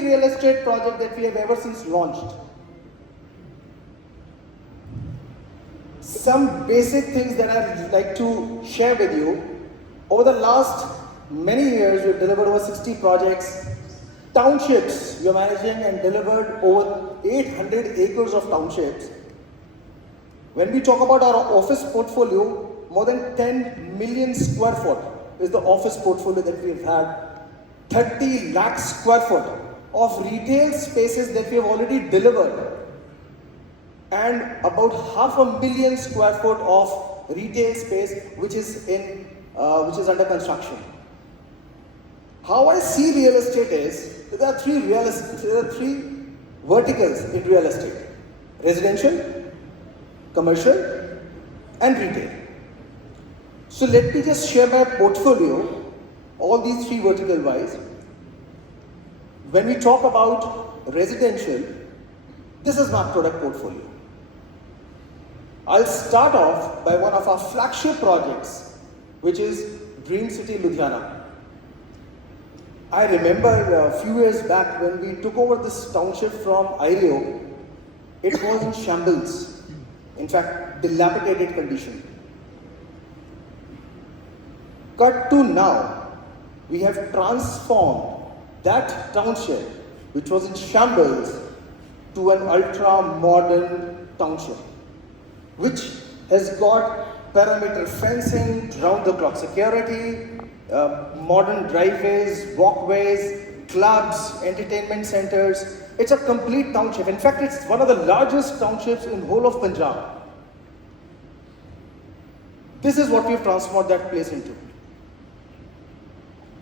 real estate project that we have ever since launched. Some basic things that I'd like to share with you. Over the last many years, we've delivered over 60 projects. Townships, we are managing and delivered over 800 acres of townships. When we talk about our office portfolio, more than 10 million square foot is the office portfolio that we've had. 30 lakh square foot of retail spaces that we have already delivered. And about 500,000 square foot of retail space which is under construction. How I see real estate is, there are three verticals in real estate: residential, commercial, and retail. So let me just share my portfolio, all these three vertical wise. When we talk about residential, this is my product portfolio. I'll start off by one of our flagship projects, which is Dream City, Ludhiana. I remember a few years back when we took over this township from IREO, it was in shambles. In fact, dilapidated condition. Cut to now, we have transformed that township, which was in shambles, to an ultra-modern township, which has got perimeter fencing, round-the-clock security, modern driveways, walkways, clubs, entertainment centers. It's a complete township. In fact, it's one of the largest townships in whole of Punjab. This is what we've transformed that place into.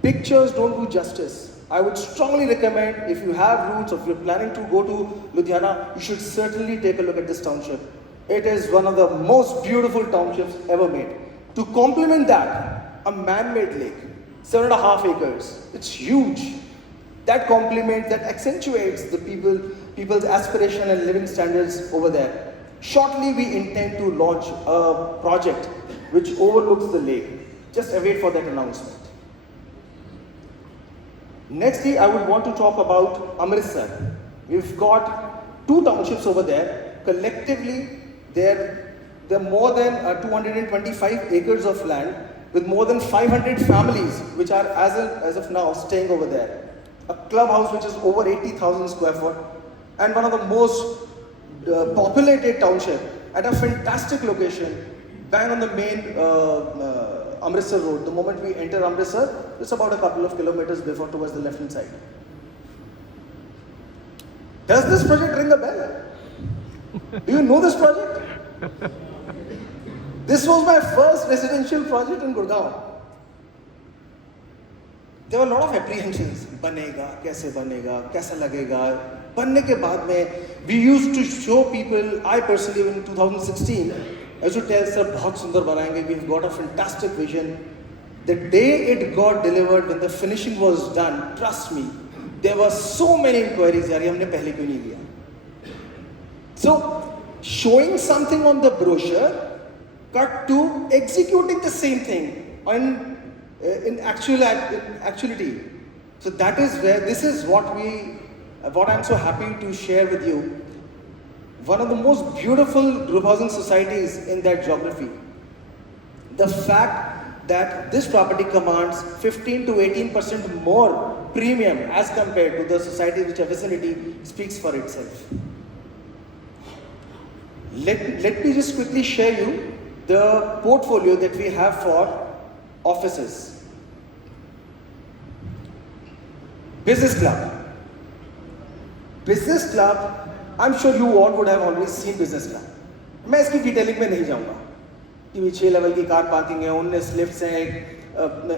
Pictures don't do justice. I would strongly recommend, if you have roots or if you're planning to go to Ludhiana, you should certainly take a look at this township. It is one of the most beautiful townships ever made. To complement that, a man-made lake, 7.5 acres. It's huge. That complements, that accentuates the people's aspiration and living standards over there. Shortly, we intend to launch a project which overlooks the lake. Just await for that announcement. Nextly, I would want to talk about Amritsar. We've got 2 townships over there. Collectively, they're more than 225 acres of land with more than 500 families which are as of now staying over there. A clubhouse which is over 80,000 square foot and one of the most populated township at a fantastic location, bang on the main Amritsar road. The moment we enter Amritsar, it's about a couple of kilometers before towards the left hand side. Does this project ring a bell? Do you know this project? This was my first residential project in Gurgaon. There were a lot of apprehensions. Banega, kaise banega, kaisa lagega. Banne ke baad mein, we used to show people, I personally in 2016, I used to tell, sir, bahut sundar banayenge, we've got a fantastic vision. The day it got delivered, when the finishing was done, trust me, there were so many inquiries, yaar, ye humne pehle kyun nahi liya. So, showing something on the brochure, cut to executing the same thing in actuality. So that is where, this is what I'm so happy to share with you. One of the most beautiful group housing societies in that geography. The fact that this property commands 15 to 18% more premium as compared to the societies which are vicinity speaks for itself. Let me just quickly share you the portfolio that we have for offices. Business club. Business club, I'm sure you all would have always seen business club. मैं इसकी detailing में नहीं जाऊँगा कि 6 level की car parking है, 19 lifts हैं,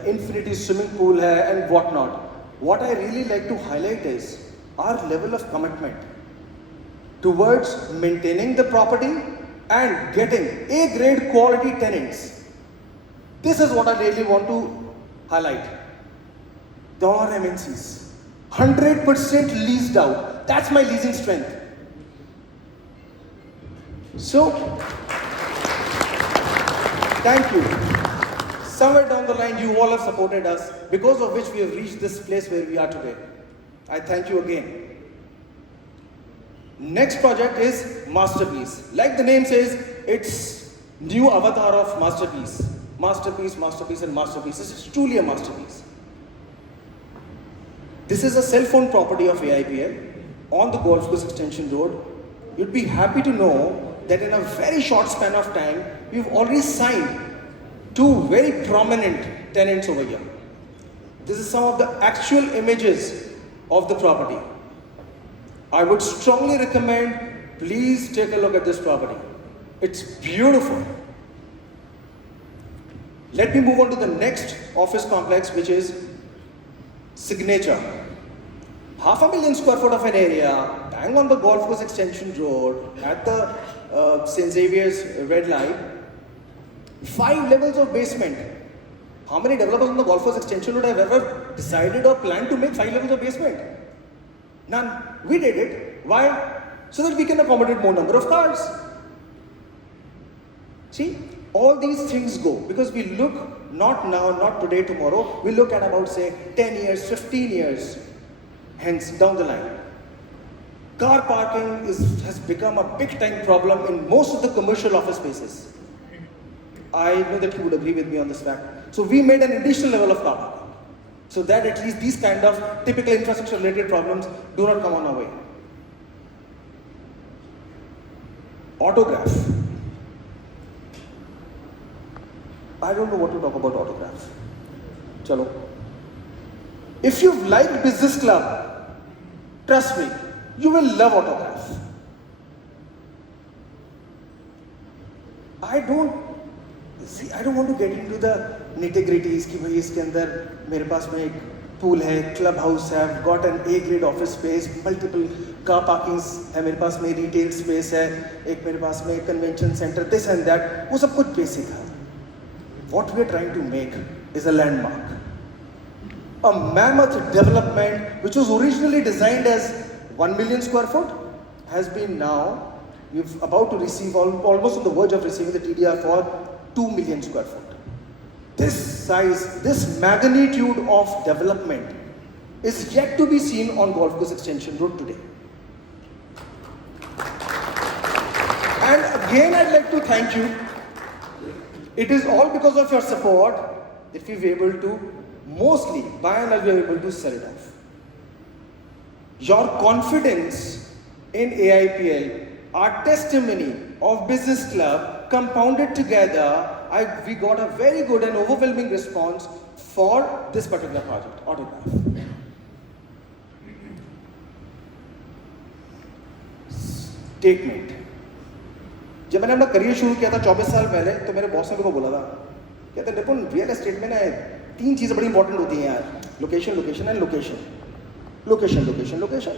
infinity swimming pool है and what not. What I really like to highlight is our level of commitment towards maintaining the property and getting A-grade quality tenants. This is what I really want to highlight. There are MNCs. 100% leased out. That's my leasing strength. So, thank you. Somewhere down the line, you all have supported us, because of which we have reached this place where we are today. I thank you again. Next project is Masterpiece. Like the name says, it's new avatar of Masterpiece. Masterpiece, Masterpiece, and Masterpiece. This is truly a masterpiece. This is a cell phone property of AIPL on the Golf Course Extension Road. You'd be happy to know that in a very short span of time, we've already signed 2 very prominent tenants over here. This is some of the actual images of the property. I would strongly recommend, please take a look at this property. It's beautiful. Let me move on to the next office complex, which is Signature. 500,000 square foot of an area, bang on the Golf Course Extension Road, at the St. Xavier's red light, 5 levels of basement. How many developers on the Golf Course Extension Road have ever decided or planned to make 5 levels of basement? None. We did it. Why? So that we can accommodate more number of cars. See, all these things go because we look not now, not today, tomorrow. We look at about, say, 10 years, 15 years, hence down the line. Car parking has become a big time problem in most of the commercial office spaces. I know that you would agree with me on this fact. So we made an additional level of car parking, so that at least these kind of typical infrastructure related problems do not come on our way. Autograph. I don't know what to talk about autograph. Chalo. If you've liked Business Club, trust me, you will love autograph. I don't want to get into the nitty-gritties कि भाई इसके अंदर मेरे पास में एक pool है, club house है, I've got an A-grade office space, multiple car parkings है मेरे पास में, retail space है, एक मेरे पास में convention center, this and that, वो सब कुछ basic है. What we are trying to make is a landmark. A mammoth development which was originally designed as 1 million square foot has been now, we're about to receive, almost on the verge of receiving the TDR for 2 million square foot. This size, this magnitude of development is yet to be seen on Golf Course Extension Road today. And again, I'd like to thank you. It is all because of your support that we've been able to, mostly, by and large, we are able to sell it off. Your confidence in AIPL, our testimony of Business Club, compounded together, we got a very good and overwhelming response for this particular project, Autograph. Statement. जब मैंने अपना career शुरू किया था 24 साल पहले, तो मेरे बॉस ने मेरे को बोला था, कहते निपुण, रियल एस्टेट में ना 3 चीज़ें बड़ी इंपॉर्टेंट होती हैं यार, location, location and location. Location, location, location.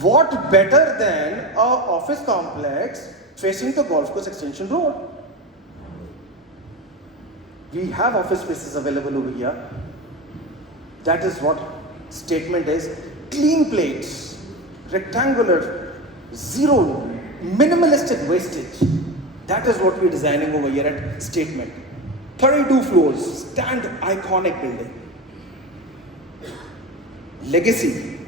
What better than an office complex facing the Golf Course Extension Road? We have office spaces available over here. That is what statement is. Clean plates, rectangular, zero, minimalistic wastage. That is what we're designing over here at statement. 32 floors, stand iconic building. Legacy.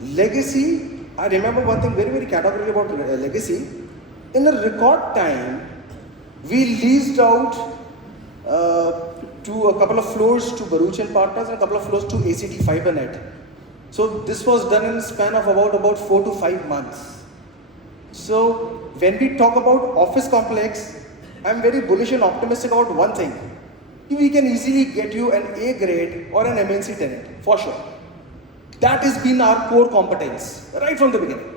Legacy, I remember one thing very, very categorically about Legacy. In a record time, we leased out to a couple of floors to Baruch and Partners and a couple of floors to ACT FiberNet. So this was done in a span of about 4 to 5 months. So when we talk about office complex, I'm very bullish and optimistic about one thing. We can easily get you an A grade or an MNC tenant, for sure. That has been our core competence, right from the beginning.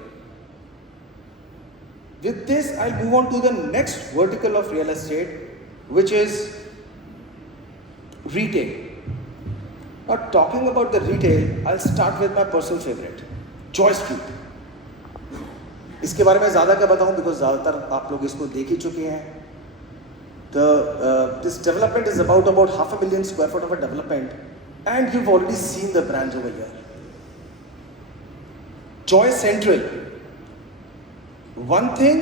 With this, I'll move on to the next vertical of real estate, which is retail. Now, talking about the retail, I'll start with my personal favorite, Joy Street. इसके बारे में ज़्यादा क्या बताऊँ, because ज़्यादातर आप लोग इसको देख ही चुके हैं. This development is about 500,000 square foot of a development, and you've already seen the brands over here. Joy Central. One thing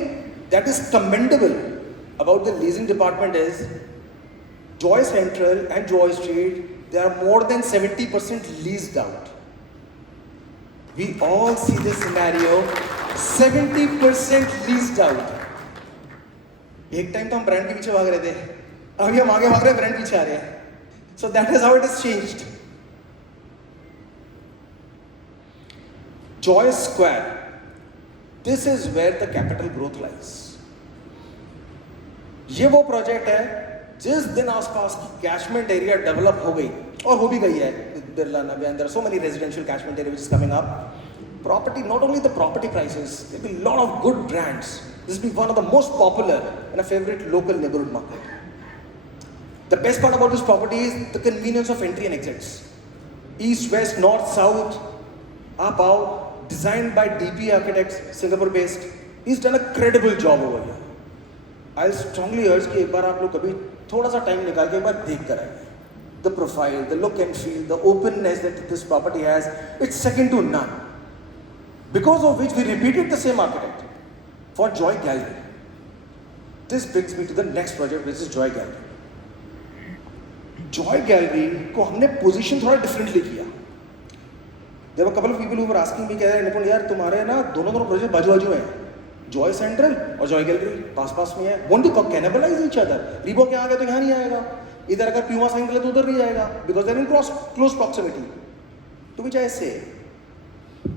that is commendable about the leasing department is Joy Central and Joy Street, they are more than 70% leased out. We all see this scenario, 70% leased out. एक time तो हम brand के पीछे भाग रहे थे, अभी हम आगे भाग रहे हैं, ब्रांड पीछे आ रहे हैं. So that is how it has changed. Joy Square. This is where the capital growth lies. ये वो प्रोजेक्ट है जिस दिन आसपास की कैचमेंट एरिया डेवलप हो गई, और हो भी गई है, बिरला नगर, and there are so many residential catchment area which is coming up. Property, not only the property prices, there will be a lot of good brands. This will be one of the most popular and a favorite local neighborhood market. The best part about this property is the convenience of entry and exits. East, west, north, south, up, out, designed by DP Architects, Singapore-based. He's done a credible job over here. I'll strongly urge कि एक बार आप लोग कभी थोड़ा सा time निकाल के एक बार देख कर आइए. The profile, the look and feel, the openness that this property has, it's second to none. Because of which we repeated the same architect for Joy Gallery. This brings me to the next project, which is Joy Gallery. Joy Gallery को हमने position थोड़ा differently किया. There were a couple of people who were asking me, कह रहे हैं निपुण यार तुम्हारे ना दोनों प्रोजेक्ट बाजू-बाजू हैं. Joy Central और Joy Gallery पास-पास में है. Won't they cannibalize each other? Reebok यहाँ आ गया तो यहाँ नहीं आएगा. इधर अगर Puma साइन करे तो उधर नहीं जाएगा. Because they're in close proximity. To which I say,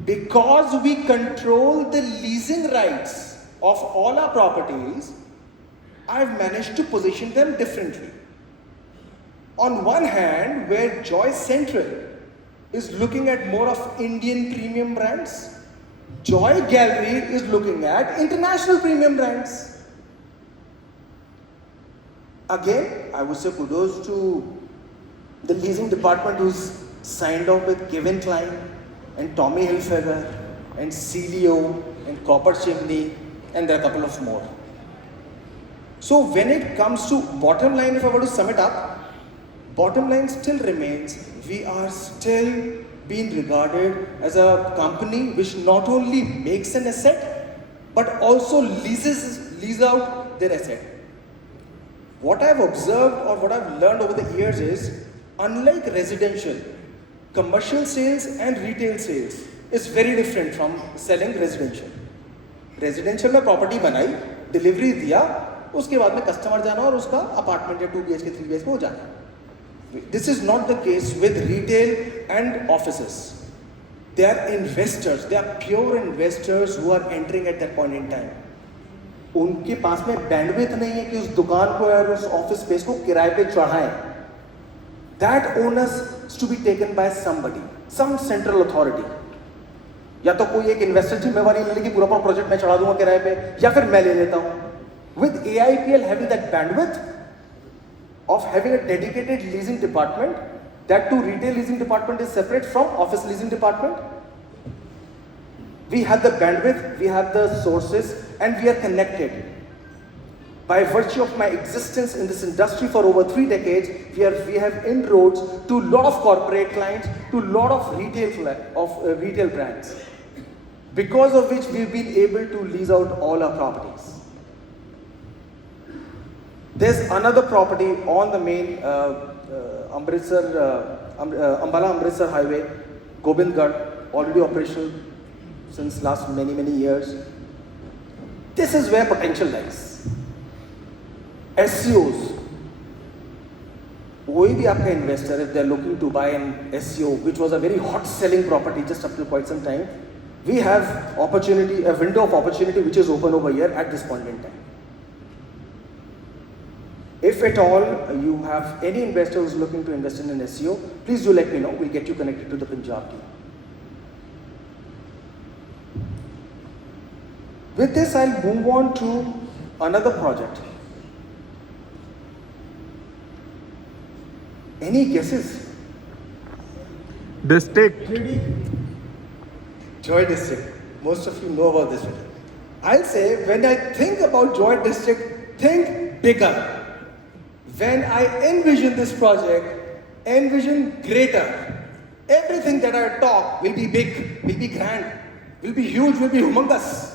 because we control the leasing rights of all our properties, I've managed to position them differently. On one hand, where Joy Central is looking at more of Indian premium brands, Joy Gallery is looking at international premium brands. Again, I would say kudos to the leasing department who's signed off with Kevin Klein and Tommy Hilfiger and Celio and Copper Chimney, and there are a couple of more. So when it comes to bottom line, if I were to sum it up, bottom line still remains, we are still being regarded as a company which not only makes an asset, but also leases out their asset. What I've observed or what I've learned over the years is, unlike residential, commercial sales and retail sales is very different from selling residential. Residential में property बनाई, delivery दिया, उसके बाद में customer जाना और उसका apartment या 2 BHK 3 BHK हो जाना. This is not the case with retail and offices. They are investors, they are pure investors who are entering at that point in time. उनके पास में bandwidth नहीं है कि उस दुकान को या उस office space को किराए पे चढ़ाएं. That onus is to be taken by somebody, some central authority. या तो कोई एक investor जिम्मेवारी ले ले कि पूरा project मैं चढ़ा दूंगा किराए पे, या फिर मैं ले लेता हूँ. With AIPL having that bandwidth of having a dedicated leasing department, that too retail leasing department is separate from office leasing department. We have the bandwidth, we have the sources, and we are connected. By virtue of my existence in this industry for over 3 decades, we have inroads to a lot of corporate clients, to a lot of retail brands. Because of which we've been able to lease out all our properties. There's another property on the main Ambala-Amritsar highway, Gobindgarh, already operational since last many years. This is where potential lies. SEOs. कोई भी आपका investor, if they're looking to buy an SEO, which was a very hot selling property just up to quite some time, we have opportunity, a window of opportunity which is open over here at this point in time. If at all you have any investor who's looking to invest in an SEO, please do let me know. We'll get you connected to the Punjab team. With this, I'll move on to another project. Any guesses? District. Joy District. Most of you know about this one. I'll say, when I think about Joy District, think bigger. When I envision this project, envision greater. Everything that I talk will be big, will be grand, will be huge, will be humongous.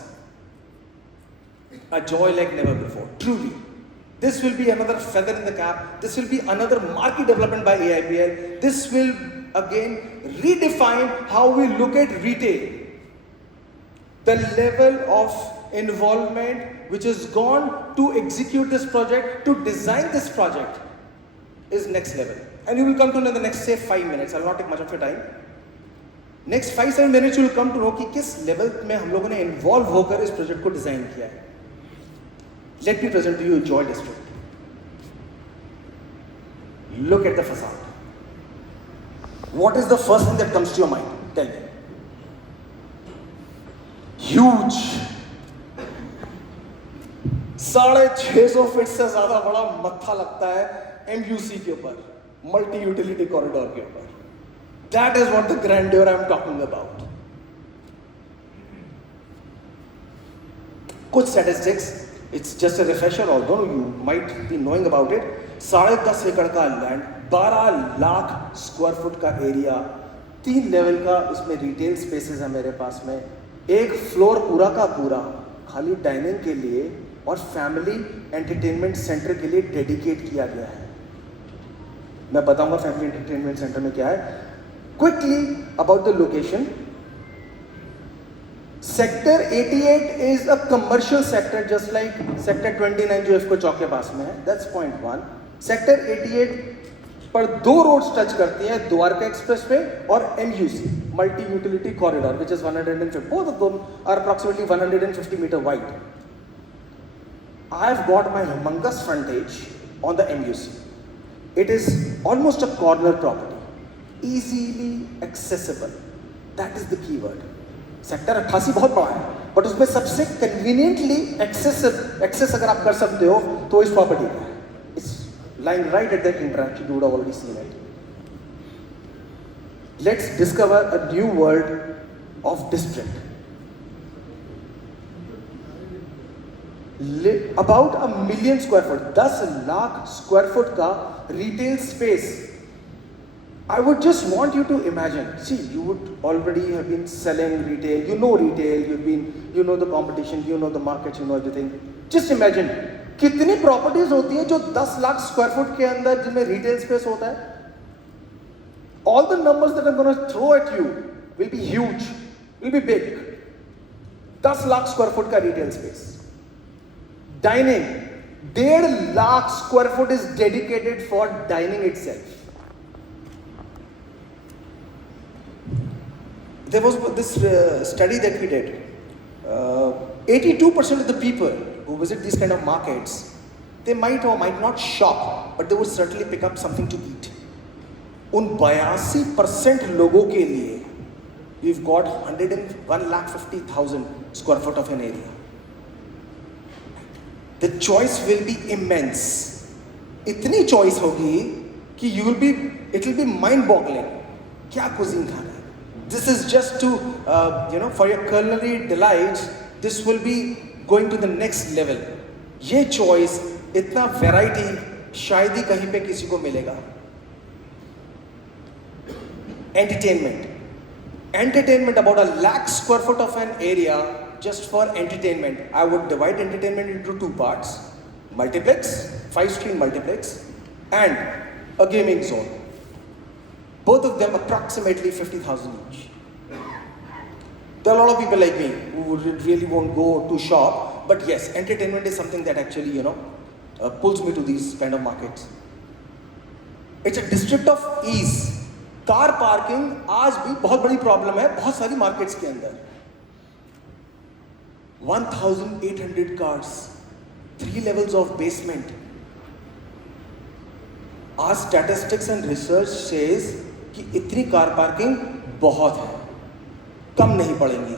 A joy like never before, truly. This will be another feather in the cap. This will be another market development by AIPL. This will again redefine how we look at retail. The level of involvement which has gone to execute this project, to design this project, is next level. And you will come to know in the next, say, 5 minutes. I will not take much of your time. Next 5-7 minutes you will come to know कि किस level में हम लोगों ने involve होकर इस project को design किया है. Let me present to you Joy District. Look at the facade. What is the first thing that comes to your mind? Tell me. Huge. 650 feet से ज्यादा बड़ा मत्था लगता है MUC के ऊपर, मल्टी यूटिलिटी कॉरिडोर के ऊपर. That is what the grandeur I am talking about. कुछ statistics, it's just a refresher, although you might be knowing about it. 10.5 एकड़ का लैंड, 12 लाख स्क्वायर फुट का एरिया, 3 लेवल का इसमें रिटेल स्पेसेस है मेरे पास में, एक फ्लोर पूरा का पूरा खाली डाइनिंग के लिए और फैमिली एंटरटेनमेंट सेंटर के लिए डेडिकेट किया गया है. मैं बताऊंगा फैमिली एंटरटेनमेंट सेंटर में क्या है. Quickly about the location. Sector 88 is a commercial sector just like sector 29 जो इसको चौक के पास में है. That's point 1. सेक्टर 88 पर 2 रोड्स टच करती हैं, द्वारका एक्सप्रेस वे और MUC, multi utility corridor, which is 150. Both of them are approximately 150 meter wide. I have got my humongous frontage on the MUC. It is almost a corner property, easily accessible. That is the key word. Sector 88 बहुत बड़ा है, but उसमें सबसे conveniently access अगर आप कर सकते हो तो इस प्रॉपर्टी का है. It's lying right at that interaction. You would have already seen it. Let's discover a new world of district. About 1 million square foot, 10 lakh square foot का retail space. I would just want you to imagine. See, you would already have been selling retail. You know retail. You know the competition. You know the market. You know everything. Just imagine कितनी properties होती हैं जो 10 lakh square foot के अंदर जिनमें retail space होता है. All the numbers that I'm going to throw at you will be huge. Will be big. 10 lakh square foot का retail space. Dining. 1.5 lakh square foot is dedicated for dining itself. There was this study that we did. 82% of the people who visit these kind of markets, they might or might not shop, but they would certainly pick up something to eat. उन 82% लोगों के लिए we've got 1,50,000 square foot of an area. The choice will be immense. इतनी choice होगी कि it will be mind-boggling. क्या cuisine खाना है? This is just to, for your culinary delights, this will be going to the next level. ये choice, इतना variety, शायद ही कहीं पे किसी को मिलेगा. Entertainment, about 1 lakh square foot of an area just for entertainment. I would divide entertainment into 2 parts. Multiplex, 5-screen multiplex, and a gaming zone. Both of them approximately 50,000 each. There are a lot of people like me who really won't go to shop, but yes, entertainment is something that actually, pulls me to these kind of markets. It's a district of ease. Car parking आज भी बहुत बड़ी problem है बहुत सारी markets के अंदर. 1,800 cars, 3 levels of basement. Our statistics and research says कि इतनी कार पार्किंग बहुत है, कम नहीं पड़ेंगी.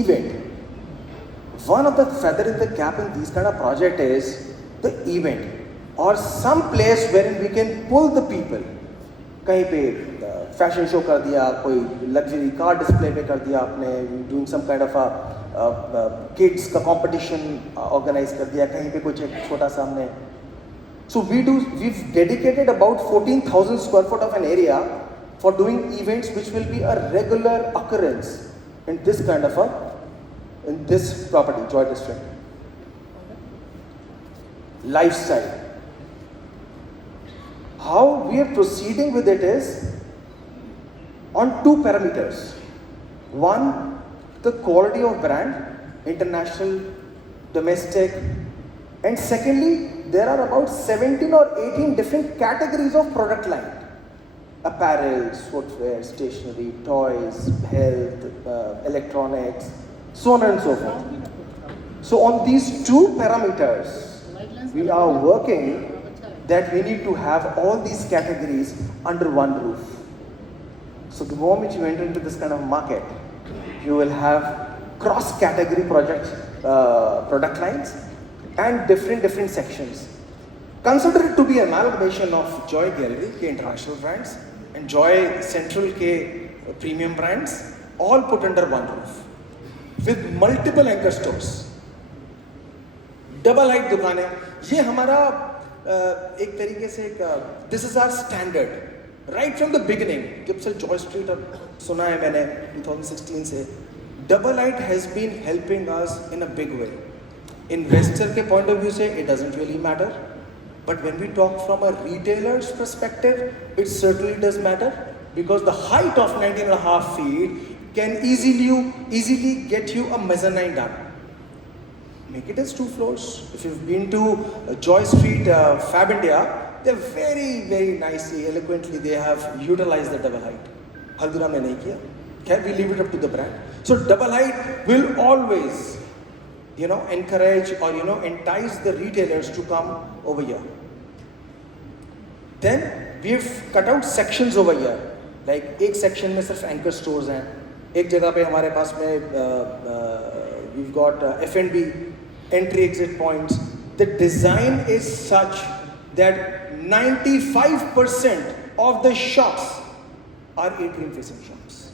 Event. One of the feather in the cap in these kind of project is the event or some place wherein we can pull the people. कहीं पे fashion show कर दिया, कोई लग्जरी कार डिस्प्ले पे कर दिया आपने, doing some kind of kids का कंपटीशन ऑर्गेनाइज कर दिया, कहीं पे कुछ एक छोटा सा हमने. So we've dedicated about 14,000 square foot of an area for doing events which will be a regular occurrence in this kind of in this property, Joy District. Lifestyle. How we are proceeding with it is on two parameters. One, the quality of brand, international, domestic, and secondly, there are about 17 or 18 different categories of product line. Apparel, footwear, stationery, toys, health, electronics, so on and so forth. So on these two parameters, we are working that we need to have all these categories under one roof. So the moment you enter into this kind of market, you will have cross-category product lines and different sections. Consider it to be an amalgamation of Joy Gallery के international brands and Joy Central के premium brands, all put under one roof with multiple anchor stores. Double height दुकानें, ये हमारा एक तरीके से this is our standard. Right from the beginning, जब से Joy Street सुना है मैंने 2016 से, double height has been helping us in a big way. Investor के point of view से it doesn't really matter, but when we talk from a retailer's perspective, it certainly does matter because the height of 19.5 feet can easily get you a mezzanine done. Make it as 2 floors. If you've been to Joy Street, Fab India, they're very nicely, eloquently, they have utilized the double height. Haldiram ne nahi kiya. Can we leave it up to the brand? So double height will always, encourage or, entice the retailers to come over here. Then we've cut out sections over here. Like एक section में सिर्फ anchor stores हैं. एक जगह पे हमारे पास में we've got F&B, entry exit points. The design is such that 95% of the shops are atrium facing shops.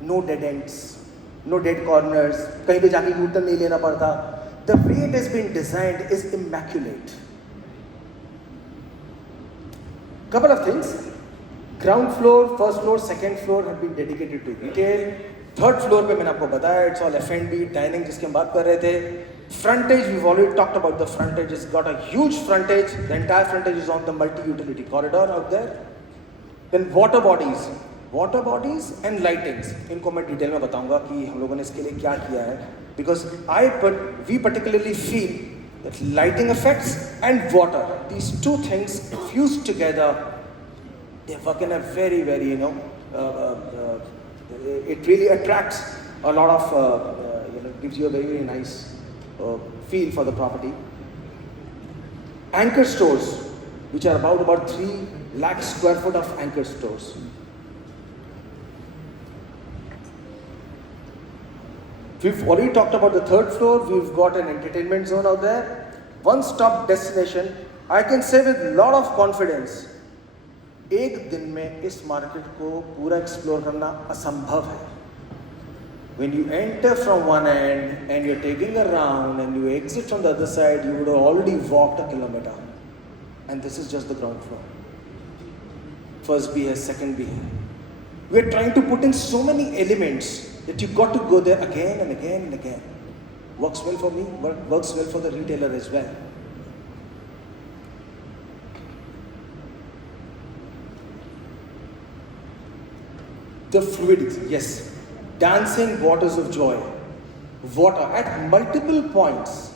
No dead ends, no dead corners, कहीं पे जाके U-turn नहीं लेना पड़ता. The way it has been designed is immaculate. Couple of things. Ground floor, first floor, second floor have been dedicated to retail. Third floor पे मैंने आपको बताया, it's all F&B, dining जिसकी हम बात कर रहे थे. Frontage, we've already talked about the frontage. It's got a huge frontage. The entire frontage is on the multi-utility corridor out there. Then water bodies and lightings. इनको मैं detail में बताऊंगा कि हम लोगों ने इसके लिए क्या किया है. Because we particularly feel that lighting effects and water, these two things fused together, they work in a very, it really attracts a lot of, gives you a very nice feel for the property. Anchor stores, which are about 3 lakh square foot of anchor stores. We've already talked about the third floor. We've got an entertainment zone out there. One-stop destination. I can say with a lot of confidence, एक दिन में इस market को पूरा explore करना असंभव है. When you enter from one end and you're taking a round and you exit from the other side, you would have already walked a kilometer. And this is just the ground floor. First B has, second B has. We're trying to put in so many elements that you've got to go there again and again and again. Works well for me, works well for the retailer as well. The fluidity, yes. Dancing waters of joy. Water at multiple points.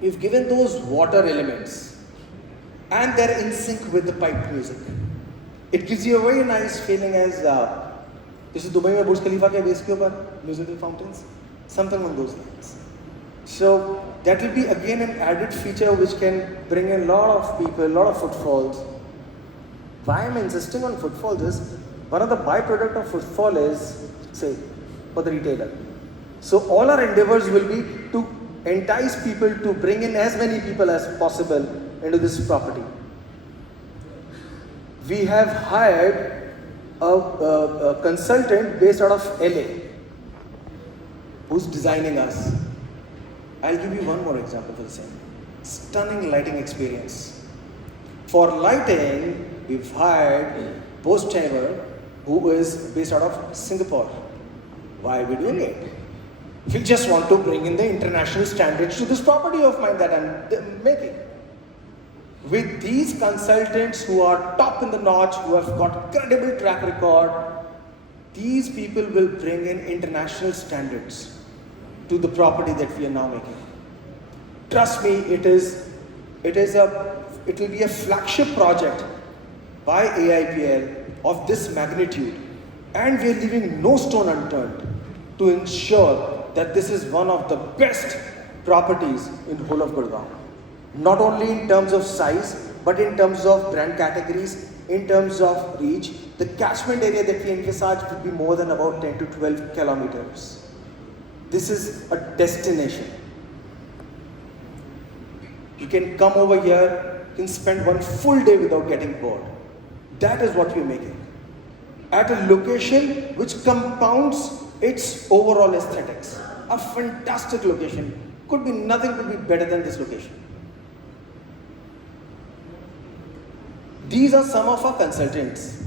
We've given those water elements and they're in sync with the piped music. It gives you a very nice feeling as this is Dubai में Burj Khalifa के base के ऊपर musical fountains, something on those lines. So that will be again an added feature which can bring in a lot of people, a lot of footfalls. Why I'm insisting on footfalls is one of the byproduct of footfall is, say, for the retailer. So all our endeavors will be to entice people to bring in as many people as possible into this property. We have hired a consultant based out of LA who's designing us. I'll give you one more example for the same. Stunning lighting experience. For lighting, we've hired Post Chamber, who is based out of Singapore. Why are we doing it? We just want to bring in the international standards to this property of mine that I'm making. With these consultants who are top in the notch, who have got credible track record, these people will bring in international standards to the property that we are now making. Trust me, it will be a flagship project by AIPL of this magnitude, and we are leaving no stone unturned to ensure that this is one of the best properties in whole of Gurgaon. Not only in terms of size, but in terms of brand categories, in terms of reach. The catchment area that we envisage will be more than about 10 to 12 kilometers. This is a destination. You can come over here, you can spend one full day without getting bored. That is what we're making. At a location which compounds its overall aesthetics. A fantastic location. Nothing could be better than this location. These are some of our consultants.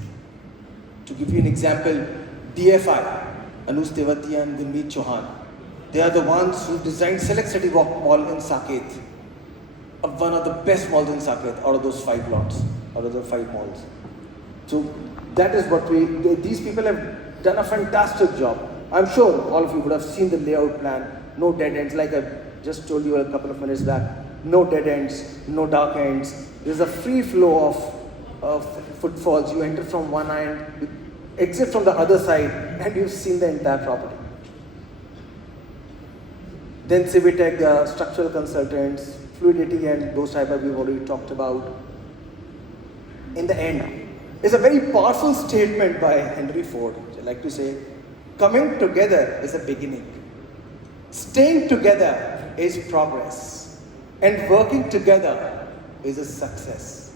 To give you an example, DFI, Anush Tewati and Gurmeet Chauhan. They are the ones who designed Select City Walk Mall in Saket. One of the best malls in Saket out of those 5 lots, out of the 5 malls. So that is what these people have done a fantastic job. I'm sure all of you would have seen the layout plan. No dead ends, like I just told you a couple of minutes back. No dead ends, no dark ends. There's a free flow of footfalls. You enter from one end, you exit from the other side, and you've seen the entire property. Then Civitech, structural consultants, fluidity and those type of we've already talked about. In the end, it's a very powerful statement by Henry Ford. I like to say, coming together is a beginning. Staying together is progress. And working together is a success.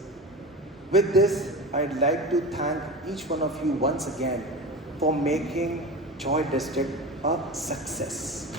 With this, I'd like to thank each one of you once again for making Joy District a success.